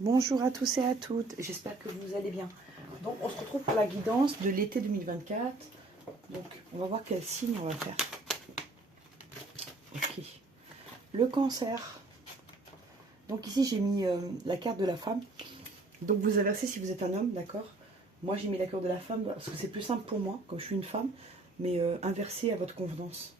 Bonjour à tous et à toutes, j'espère que vous allez bien. Donc on se retrouve pour la guidance de l'été 2024. Donc on va voir quel signe on va faire. Ok. Le cancer. Donc ici j'ai mis la carte de la femme. Donc vous inversez si vous êtes un homme, d'accord? Moi j'ai mis la carte de la femme parce que c'est plus simple pour moi, comme je suis une femme, mais inversé à votre convenance.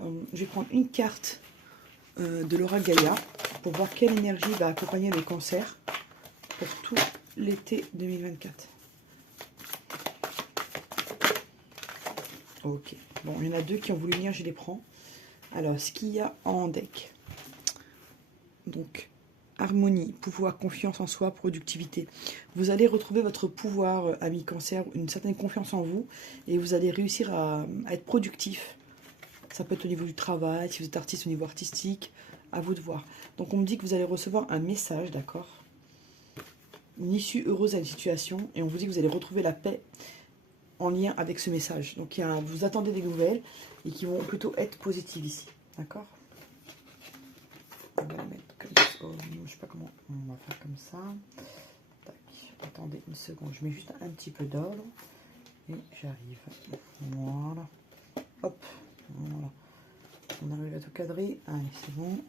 Je vais prendre une carte de Laura Gaïa pour voir quelle énergie va accompagner le cancer pour tout l'été 2024. Ok, bon, il y en a deux qui ont voulu venir, je les prends. Alors, ce qu'il y a en deck. Donc, harmonie, pouvoir, confiance en soi, productivité. Vous allez retrouver votre pouvoir, ami cancer, une certaine confiance en vous, et vous allez réussir à être productif. Ça peut être au niveau du travail, si vous êtes artiste, au niveau artistique, à vous de voir. Donc, on me dit que vous allez recevoir un message, d'accord? Une issue heureuse à une situation, et on vous dit que vous allez retrouver la paix en lien avec ce message. Donc vous attendez des nouvelles et qui vont plutôt être positives ici. D'accord? On va la mettre comme ça. Oh, je sais pas comment on va faire comme ça. Tac. Attendez une seconde. Je mets juste un petit peu d'ordre. Et j'arrive. Voilà. Hop. Voilà. On arrive à tout cadrer. Allez, c'est bon.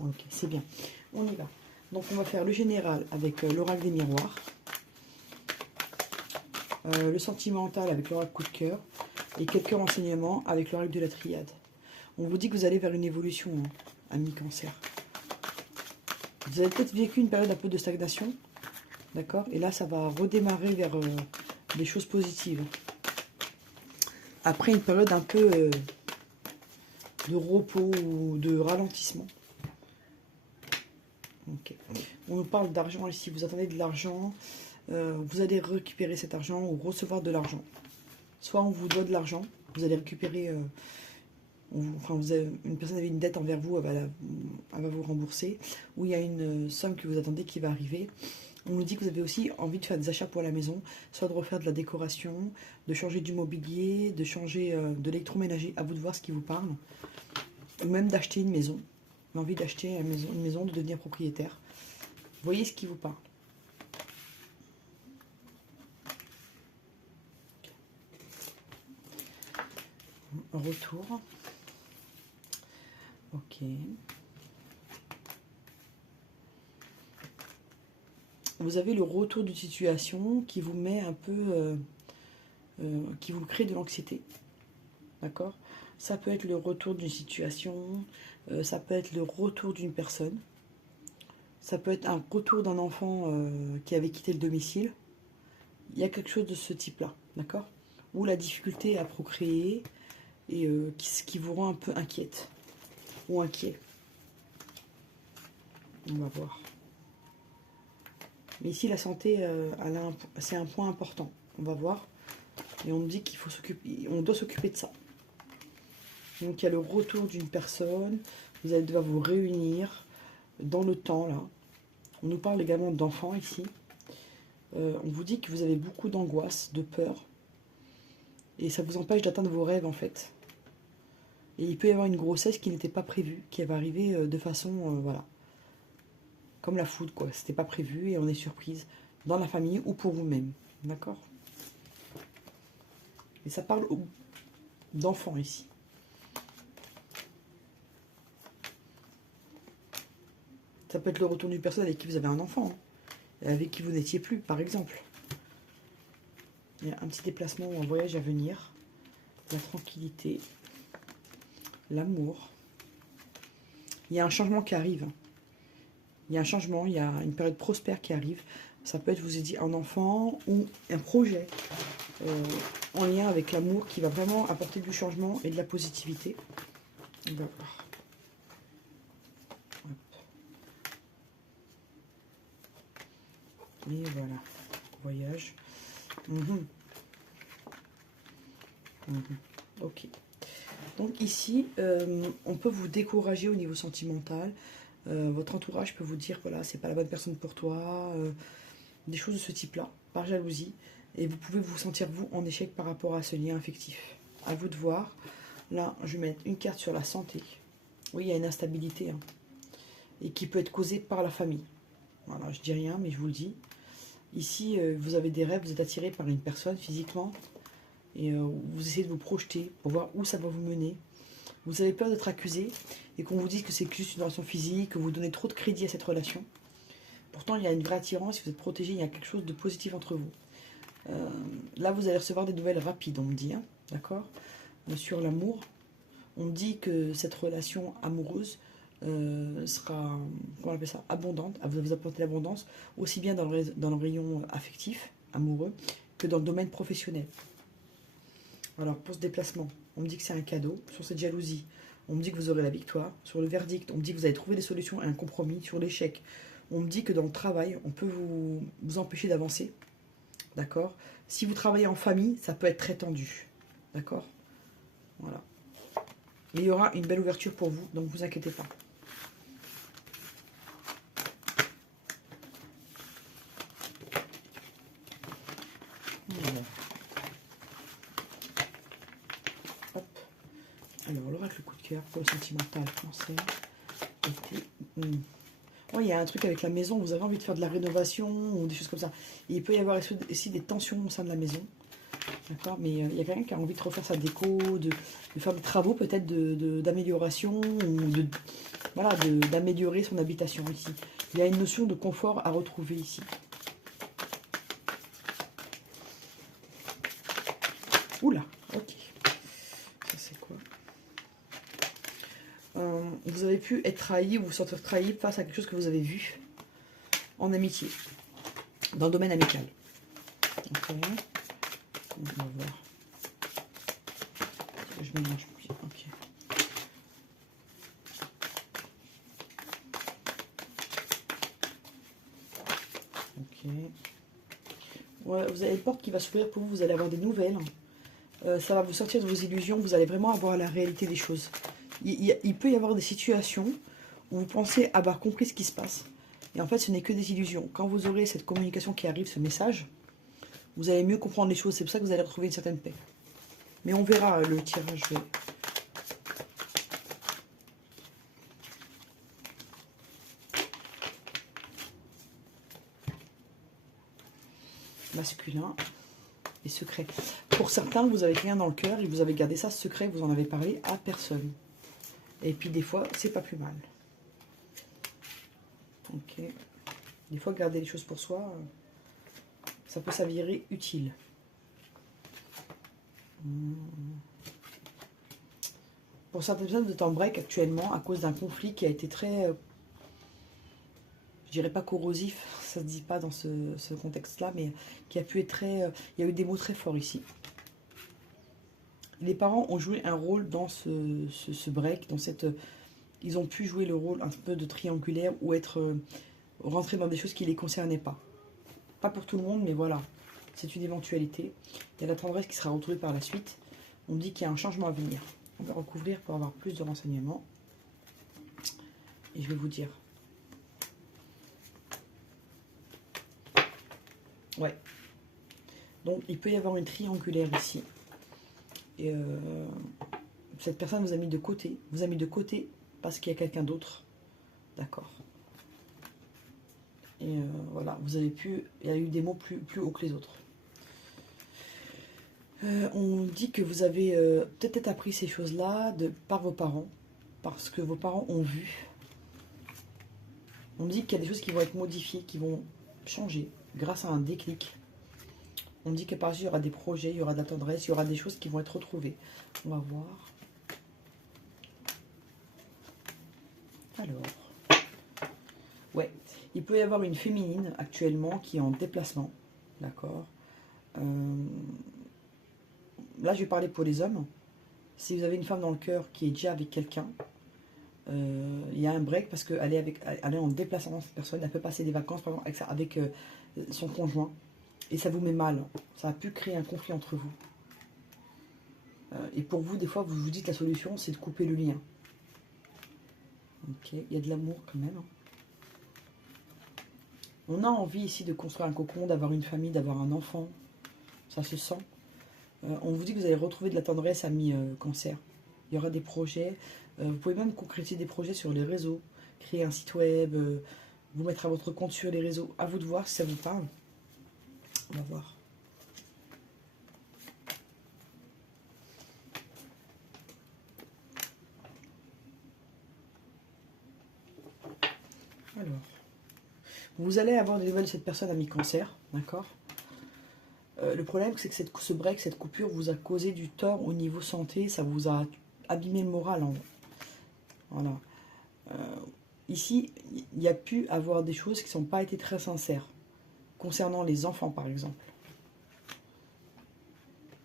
Ok, c'est bien. On y va. Donc on va faire le général avec l'oracle des miroirs. Le sentimental avec l'oracle coup de cœur et quelques renseignements avec l'oracle de la triade. On vous dit que vous allez vers une évolution, hein, ami cancer. Vous avez peut-être vécu une période un peu de stagnation, d'accord? Et là, ça va redémarrer vers des choses positives. Après une période un peu de repos ou de ralentissement. Okay. On nous parle d'argent ici, vous attendez de l'argent. Vous allez récupérer cet argent ou recevoir de l'argent. Soit on vous doit de l'argent, vous allez récupérer, une personne avait une dette envers vous, elle va vous rembourser, ou il y a une somme que vous attendez qui va arriver. On nous dit que vous avez aussi envie de faire des achats pour la maison, soit de refaire de la décoration, de changer du mobilier, de changer de l'électroménager, à vous de voir ce qui vous parle, ou même d'acheter une maison, l'envie d'acheter une maison, de devenir propriétaire. Voyez ce qui vous parle. Retour. Ok. Vous avez le retour d'une situation qui vous met un peu... qui vous crée de l'anxiété. D'accord? Ça peut être le retour d'une situation, ça peut être le retour d'une personne, ça peut être un retour d'un enfant qui avait quitté le domicile. Il y a quelque chose de ce type-là, d'accord? Ou la difficulté à procréer et qui vous rend un peu inquiète ou inquiet. On va voir. Mais ici, la santé, c'est un point important. On va voir. Et on nous dit qu'il faut s'occuper, on doit s'occuper de ça. Donc il y a le retour d'une personne. Vous allez devoir vous réunir dans le temps, là. On nous parle également d'enfants ici. On vous dit que vous avez beaucoup d'angoisse, de peur. Et ça vous empêche d'atteindre vos rêves, en fait. Et il peut y avoir une grossesse qui n'était pas prévue, qui va arriver de façon, voilà, comme la foudre, quoi. C'était pas prévu et on est surprise dans la famille ou pour vous-même. D'accord? Et ça parle d'enfants ici. Ça peut être le retour d'une personne avec qui vous avez un enfant, hein, avec qui vous n'étiez plus, par exemple. Il y a un petit déplacement ou un voyage à venir. La tranquillité. L'amour. Il y a un changement qui arrive. Il y a un changement, il y a une période prospère qui arrive. Ça peut être, vous ai dit, un enfant ou un projet en lien avec l'amour qui va vraiment apporter du changement et de la positivité. On va voir. Et voilà. Voyage. Ok. Donc ici, on peut vous décourager au niveau sentimental. Votre entourage peut vous dire, voilà, c'est pas la bonne personne pour toi. Des choses de ce type-là, par jalousie. Et vous pouvez vous sentir, vous, en échec par rapport à ce lien affectif. À vous de voir. Là, je vais mettre une carte sur la santé. Oui, il y a une instabilité. Hein. et qui peut être causé par la famille. Voilà, je dis rien, mais je vous le dis. Ici, vous avez des rêves, vous êtes attiré par une personne physiquement, et vous essayez de vous projeter pour voir où ça va vous mener. Vous avez peur d'être accusé, et qu'on vous dise que c'est juste une relation physique, que vous donnez trop de crédit à cette relation. Pourtant, il y a une vraie attirance, si vous êtes protégé, il y a quelque chose de positif entre vous. Là, vous allez recevoir des nouvelles rapides, on me dit, hein, d'accord, sur l'amour. On me dit que cette relation amoureuse sera, comment on appelle ça, abondante, elle va vous apporter l'abondance, aussi bien dans le rayon affectif, amoureux, que dans le domaine professionnel. Alors, pour ce déplacement, on me dit que c'est un cadeau. Sur cette jalousie, on me dit que vous aurez la victoire. Sur le verdict, on me dit que vous allez trouver des solutions et un compromis. Sur l'échec, on me dit que dans le travail, on peut vous empêcher d'avancer. D'accord? Si vous travaillez en famille, ça peut être très tendu. D'accord? Voilà. Mais il y aura une belle ouverture pour vous, donc ne vous inquiétez pas. Voilà. Hop. Alors, l'oracle coup de cœur pour le sentimental français. Il y a un truc avec la maison, vous avez envie de faire de la rénovation ou des choses comme ça. Et il peut y avoir aussi des tensions au sein de la maison. D'accord? Mais il y a quelqu'un qui a envie de refaire sa déco, de faire des travaux peut-être d'amélioration ou voilà, d'améliorer son habitation ici. Il y a une notion de confort à retrouver ici. Oula, ok. Ça c'est quoi? Vous avez pu être trahi ou vous sentir trahi face à quelque chose que vous avez vu en amitié, dans le domaine amical. Ok. On va voir. Je mélange plus. Ok. Ok. Ouais, vous avez une porte qui va s'ouvrir pour vous, vous allez avoir des nouvelles. Ça va vous sortir de vos illusions, vous allez vraiment avoir la réalité des choses. Il peut y avoir des situations où vous pensez avoir compris ce qui se passe. Et en fait, ce n'est que des illusions. Quand vous aurez cette communication qui arrive, ce message, vous allez mieux comprendre les choses. C'est pour ça que vous allez retrouver une certaine paix. Mais on verra le tirage. Masculin et secret. Pour certains, vous avez rien dans le cœur et vous avez gardé ça secret, vous en avez parlé à personne. Et puis des fois, c'est pas plus mal. Ok. Des fois, garder les choses pour soi, ça peut s'avérer utile. Pour certaines personnes, vous êtes en break actuellement à cause d'un conflit qui a été très, je dirais pas corrosif, ça se dit pas dans ce contexte-là, mais qui a pu être très, il y a eu des mots très forts ici. Les parents ont joué un rôle dans ce break, dans cette, ils ont pu jouer le rôle un peu de triangulaire ou être rentrés dans des choses qui ne les concernaient pas. Pas pour tout le monde, mais voilà, c'est une éventualité. Il y a la tendresse qui sera retrouvée par la suite. On dit qu'il y a un changement à venir. On va recouvrir pour avoir plus de renseignements. Et je vais vous dire. Ouais. Donc, il peut y avoir une triangulaire ici. Et cette personne vous a mis de côté. Vous a mis de côté parce qu'il y a quelqu'un d'autre. D'accord. Et voilà, vous avez pu... Il y a eu des mots plus hauts que les autres. On dit que vous avez peut-être appris ces choses-là par vos parents. Parce que vos parents ont vu. On dit qu'il y a des choses qui vont être modifiées, qui vont changer grâce à un déclic. On dit que par exemple, il y aura des projets, il y aura de la tendresse, il y aura des choses qui vont être retrouvées. On va voir. Alors. Ouais. Il peut y avoir une féminine actuellement qui est en déplacement. D'accord. Là, je vais parler pour les hommes. Si vous avez une femme dans le cœur qui est déjà avec quelqu'un, il y a un break parce qu'elle est en déplacement, cette personne. Elle peut passer des vacances par exemple, avec son conjoint. Et ça vous met mal. Ça a pu créer un conflit entre vous. Et pour vous, des fois, vous vous dites la solution, c'est de couper le lien. Ok, il y a de l'amour quand même. On a envie ici de construire un cocon, d'avoir une famille, d'avoir un enfant. Ça se sent. On vous dit que vous allez retrouver de la tendresse à mi-cancer. Il y aura des projets. Vous pouvez même concrétiser des projets sur les réseaux. créer un site web, vous mettre à votre compte sur les réseaux. À vous de voir si ça vous parle. On va voir. Alors, vous allez avoir des nouvelles de cette personne à mi-cancer, d'accord. Le problème, c'est que ce break, cette coupure vous a causé du tort au niveau santé, ça vous a abîmé le moral. Voilà. Ici, il y a pu avoir des choses qui n'ont pas été très sincères, concernant les enfants par exemple.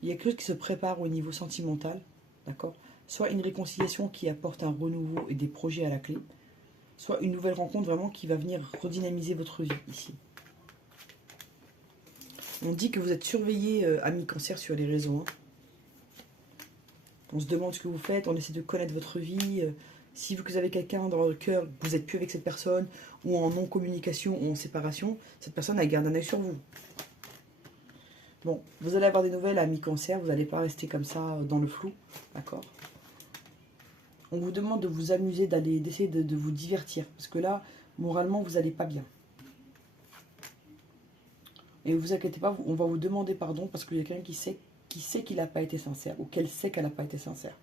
Il y a quelque chose qui se prépare au niveau sentimental, d'accord. Soit une réconciliation qui apporte un renouveau et des projets à la clé, soit une nouvelle rencontre vraiment qui va venir redynamiser votre vie ici. On dit que vous êtes surveillé à mi-cancer sur les réseaux. Hein. On se demande ce que vous faites, on essaie de connaître votre vie. Si vous avez quelqu'un dans le cœur, vous n'êtes plus avec cette personne, ou en non-communication ou en séparation, cette personne elle garde un œil sur vous. Bon, vous allez avoir des nouvelles à mi-cancer, vous n'allez pas rester comme ça dans le flou, d'accord. On vous demande de vous amuser, d'essayer de vous divertir, parce que là, moralement, vous n'allez pas bien. Et ne vous inquiétez pas, on va vous demander pardon, parce qu'il y a quelqu'un qui sait qu'il n'a pas été sincère, ou qu'elle sait qu'elle n'a pas été sincère.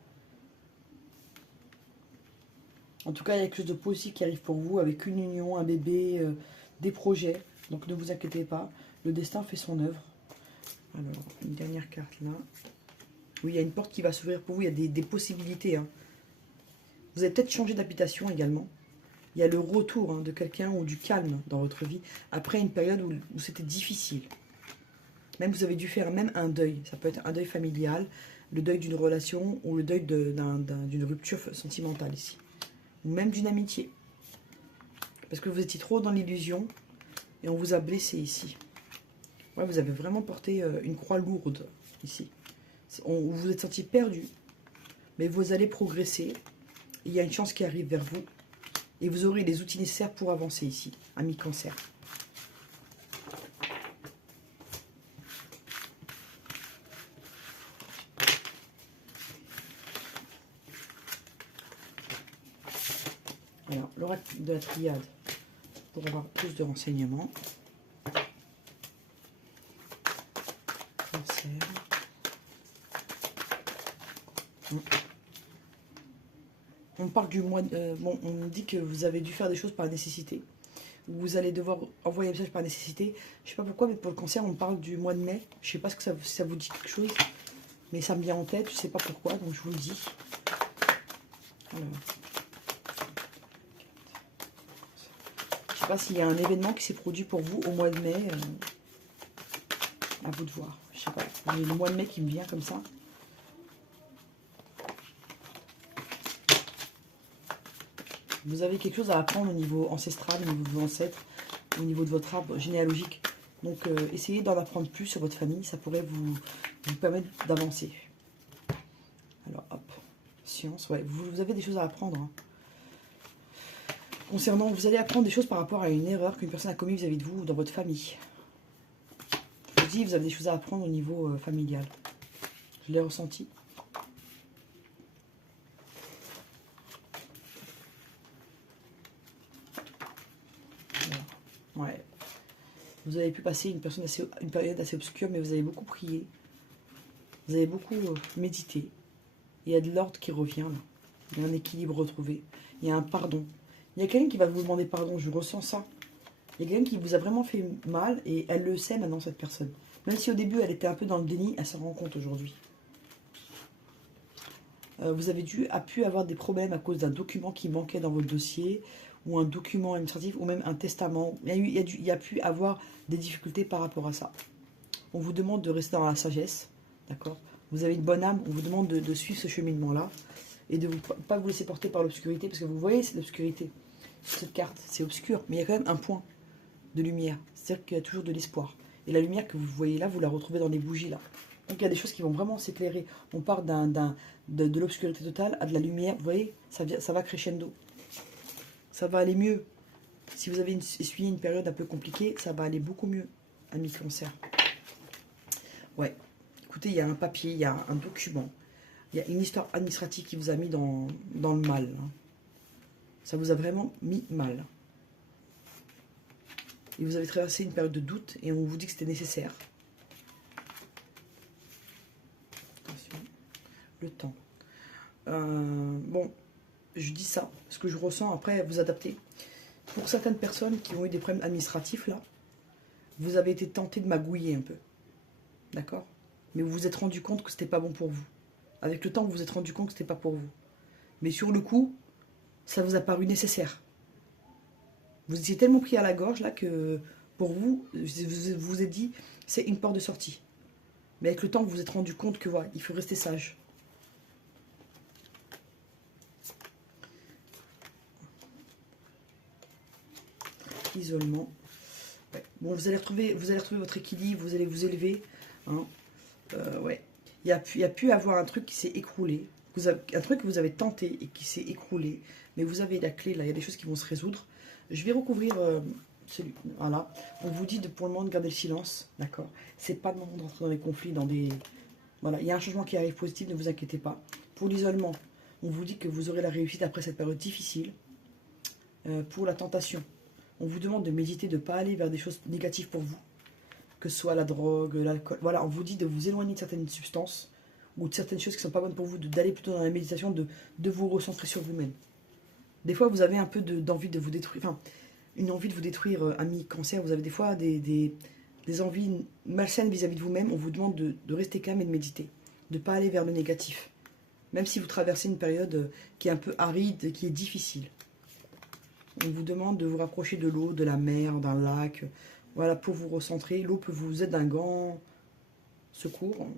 En tout cas, il y a quelque chose de positif qui arrive pour vous, avec une union, un bébé, des projets. Donc ne vous inquiétez pas, le destin fait son œuvre. Alors, une dernière carte là. Oui, il y a une porte qui va s'ouvrir pour vous, il y a des possibilités. Hein. Vous avez peut-être changé d'habitation également. Il y a le retour de quelqu'un ou du calme dans votre vie, après une période où c'était difficile. Même vous avez dû faire même un deuil. Ça peut être un deuil familial, le deuil d'une relation ou le deuil d'une rupture sentimentale ici. Ou même d'une amitié. Parce que vous étiez trop dans l'illusion et on vous a blessé ici. Ouais, vous avez vraiment porté une croix lourde ici. Vous vous êtes senti perdu, mais vous allez progresser. Il y a une chance qui arrive vers vous et vous aurez les outils nécessaires pour avancer ici, à mi-cancer. Alors, l'oracle de la triade, pour avoir plus de renseignements. Cancer. On parle du mois... bon, on dit que vous avez dû faire des choses par nécessité. Vous allez devoir envoyer un message par nécessité. Je sais pas pourquoi, mais pour le cancer, on parle du mois de mai. Je sais pas si ça vous dit quelque chose, mais ça me vient en tête. Je sais pas pourquoi, donc je vous le dis. Alors. Je sais pas s'il y a un événement qui s'est produit pour vous au mois de mai. À vous de voir. Je sais pas. J'ai le mois de mai qui me vient comme ça. Vous avez quelque chose à apprendre au niveau ancestral, au niveau de vos ancêtres, au niveau de votre arbre généalogique. Donc, essayez d'en apprendre plus sur votre famille. Ça pourrait vous permettre d'avancer. Alors, hop. Science, ouais. Vous avez des choses à apprendre. Hein. Concernant, vous allez apprendre des choses par rapport à une erreur qu'une personne a commise vis-à-vis de vous ou dans votre famille. Je vous dis, vous avez des choses à apprendre au niveau familial. Je l'ai ressenti. Ouais. Vous avez pu passer une période assez obscure, mais vous avez beaucoup prié. Vous avez beaucoup médité. Il y a de l'ordre qui revient, là. Il y a un équilibre retrouvé. Il y a un pardon. Il y a quelqu'un qui va vous demander pardon, je ressens ça. Il y a quelqu'un qui vous a vraiment fait mal, et elle le sait maintenant, cette personne. Même si au début, elle était un peu dans le déni, elle s'en rend compte aujourd'hui. Vous avez pu avoir des problèmes à cause d'un document qui manquait dans votre dossier, ou un document administratif, ou même un testament. Il y a pu avoir des difficultés par rapport à ça. On vous demande de rester dans la sagesse, d'accord. Vous avez une bonne âme, on vous demande de suivre ce cheminement-là, et de ne pas vous laisser porter par l'obscurité, parce que vous voyez, c'est l'obscurité. Sur cette carte, c'est obscur, mais il y a quand même un point de lumière. C'est-à-dire qu'il y a toujours de l'espoir. Et la lumière que vous voyez là, vous la retrouvez dans les bougies là. Donc il y a des choses qui vont vraiment s'éclairer. On part de l'obscurité totale à de la lumière. Vous voyez, ça va crescendo. Ça va aller mieux. Si vous avez essuyé une période un peu compliquée, ça va aller beaucoup mieux, ami cancer. Ouais. Écoutez, il y a un papier, il y a un document. Il y a une histoire administrative qui vous a mis dans le mal. Hein. Ça vous a vraiment mis mal. Et vous avez traversé une période de doute et on vous dit que c'était nécessaire. Attention, le temps. Bon, je dis ça, ce que je ressens, après vous adaptez. Pour certaines personnes qui ont eu des problèmes administratifs, là, vous avez été tenté de magouiller un peu. D'accord? Mais vous vous êtes rendu compte que c'était pas bon pour vous. Avec le temps, vous vous êtes rendu compte que c'était pas pour vous. Mais sur le coup, ça vous a paru nécessaire. Vous étiez tellement pris à la gorge, là, que pour vous, vous vous êtes dit, c'est une porte de sortie. Mais avec le temps, vous vous êtes rendu compte que, voilà, il faut rester sage. Isolement. Ouais. Bon, vous allez retrouver votre équilibre, vous allez vous élever. Hein. Ouais. Il y a pu avoir un truc qui s'est écroulé. Un truc que vous avez tenté et qui s'est écroulé. Mais vous avez la clé, là, il y a des choses qui vont se résoudre. Je vais recouvrir celui. Voilà. On vous dit pour le moment de garder le silence. D'accord. C'est pas le moment d'entrer dans les conflits, dans des. Voilà. Il y a un changement qui arrive positif, ne vous inquiétez pas. Pour l'isolement, on vous dit que vous aurez la réussite après cette période difficile. Pour la tentation, on vous demande de méditer, de ne pas aller vers des choses négatives pour vous, que ce soit la drogue, l'alcool. Voilà, on vous dit de vous éloigner de certaines substances ou de certaines choses qui ne sont pas bonnes pour vous, d'aller plutôt dans la méditation, de vous recentrer sur vous-même. Des fois, vous avez un peu d'envie de vous détruire, enfin, une envie de vous détruire, ami cancer. Vous avez des fois des envies malsaines vis-à-vis de vous-même. On vous demande de rester calme et de méditer, de ne pas aller vers le négatif. Même si vous traversez une période qui est un peu aride, qui est difficile. On vous demande de vous rapprocher de l'eau, de la mer, d'un lac, voilà, pour vous recentrer. L'eau peut vous être d'un grand secours.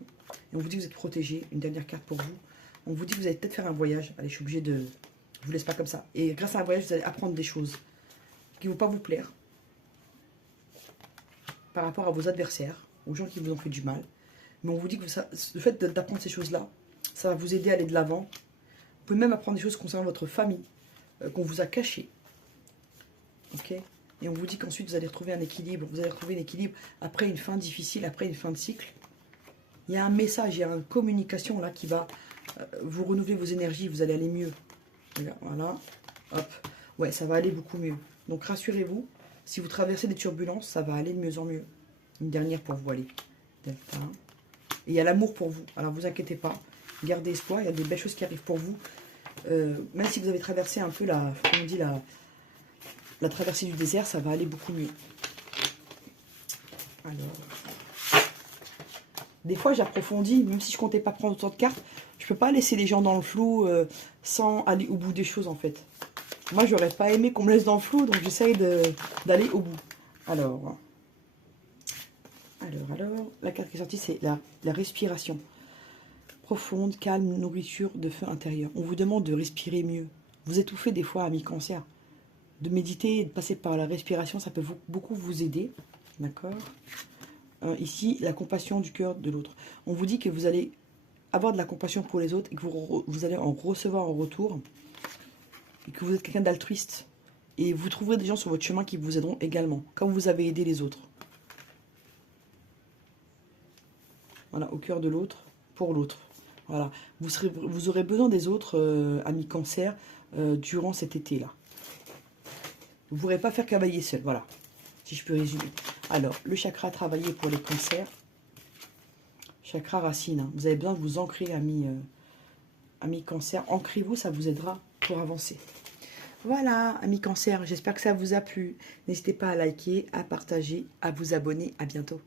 Et on vous dit que vous êtes protégé. Une dernière carte pour vous. On vous dit que vous allez peut-être faire un voyage. Allez, je suis obligée de... Je vous laisse pas comme ça. Et grâce à un voyage, vous allez apprendre des choses qui ne vont pas vous plaire. Par rapport à vos adversaires, aux gens qui vous ont fait du mal. Mais on vous dit que le fait d'apprendre ces choses-là, ça va vous aider à aller de l'avant. Vous pouvez même apprendre des choses concernant votre famille, qu'on vous a cachées. Ok, et on vous dit qu'ensuite vous allez retrouver un équilibre. Vous allez retrouver un équilibre après une fin difficile, après une fin de cycle. Il y a un message, il y a une communication là qui va vous renouveler vos énergies. Vous allez aller mieux. Voilà, hop. Ouais, ça va aller beaucoup mieux. Donc rassurez-vous, si vous traversez des turbulences, ça va aller de mieux en mieux. Une dernière pour vous, allez. Delta. Et il y a l'amour pour vous. Alors vous inquiétez pas, gardez espoir. Il y a des belles choses qui arrivent pour vous. Même si vous avez traversé un peu la traversée du désert, ça va aller beaucoup mieux. Alors, des fois j'approfondis, même si je comptais pas prendre autant de cartes, je peux pas laisser les gens dans le flou sans aller au bout des choses en fait. Moi j'aurais pas aimé qu'on me laisse dans le flou, donc j'essaye d'aller au bout. Alors, la carte qui est sortie c'est la respiration. Profonde, calme, nourriture de feu intérieur. On vous demande de respirer mieux. Vous étouffez des fois, amis cancer. De méditer et de passer par la respiration, ça peut beaucoup vous aider. D'accord. Ici, la compassion du cœur de l'autre. On vous dit que vous allez avoir de la compassion pour les autres et que vous allez en recevoir en retour. Et que vous êtes quelqu'un d'altruiste. Et vous trouverez des gens sur votre chemin qui vous aideront également, comme vous avez aidé les autres. Voilà, au cœur de l'autre, pour l'autre. Voilà. Vous aurez besoin des autres, amis cancer, durant cet été-là. Vous ne pourrez pas faire cavalier seul, voilà, si je peux résumer. Alors, le chakra travaillé pour les cancers. Chakra racine, hein. Vous avez besoin de vous ancrer, amis cancer. Ancrez-vous, ça vous aidera pour avancer. Voilà, amis cancer, j'espère que ça vous a plu. N'hésitez pas à liker, à partager, à vous abonner. À bientôt.